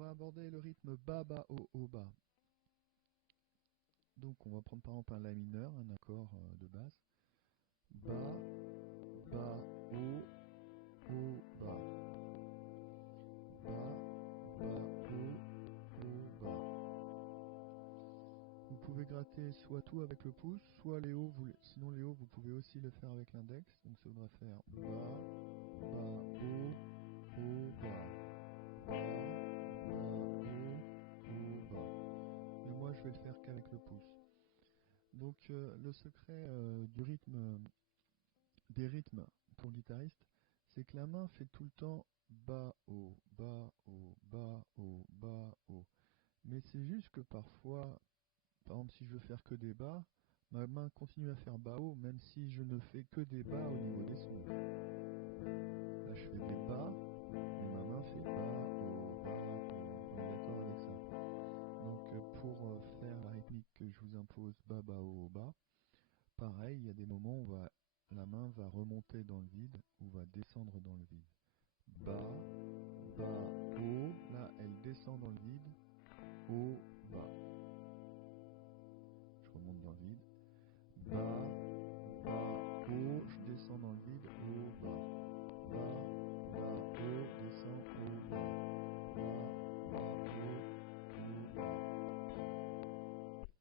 va aborder le rythme bas, bas, haut, haut, bas. Donc on va prendre par exemple un la mineur, un accord de base. Bas, bas, haut, haut, bas. Bas, bas, haut, haut, bas. Vous pouvez gratter soit tout avec le pouce, soit les hauts, sinon les hauts vous pouvez aussi le faire avec l'index. Donc ça voudra faire bas, bas, haut, haut, bas. Bas, bas, haut, bas. Mais moi je vais le faire qu'avec le pouce. Donc le secret du rythme, des rythmes pour guitariste, c'est que la main fait tout le temps bas, haut, bas, haut, bas, haut, bas, haut. Mais c'est juste que parfois, par exemple si je veux faire que des bas, ma main continue à faire bas, haut, même si je ne fais que des bas au niveau des sons. Là je fais des bas, mais ma main fait bas, haut, bas, haut. On est d'accord avec ça? Donc pour faire la rythmique que je vous impose bas, bas, haut, bas, pareil, il y a des moments où la main va remonter dans le vide ou va descendre dans le vide. Bas, bas, haut, là elle descend dans le vide, haut, bas. Je remonte dans le vide. Bas, bas, haut, je descends dans le vide, haut, bas. Bas, bas, haut, descend, haut, bas. Bas, bas, haut, bas.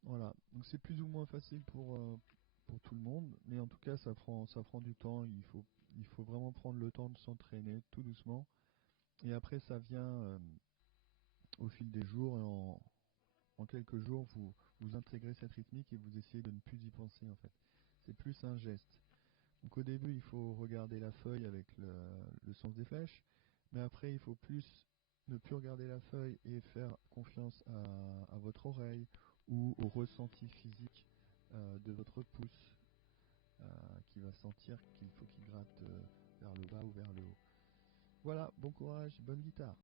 Voilà, donc c'est plus ou moins facile pour tout le monde, mais en tout cas ça prend du temps, il faut vraiment prendre le temps de s'entraîner tout doucement, et après ça vient au fil des jours, et en quelques jours vous intégrez cette rythmique et vous essayez de ne plus y penser en fait. C'est plus un geste. Donc au début il faut regarder la feuille avec le sens des flèches, mais après il faut ne plus regarder la feuille et faire confiance à votre oreille ou au ressenti physique de votre pouce qui va sentir qu'il faut qu'il gratte vers le bas ou vers le haut. Voilà, bon courage, bonne guitare.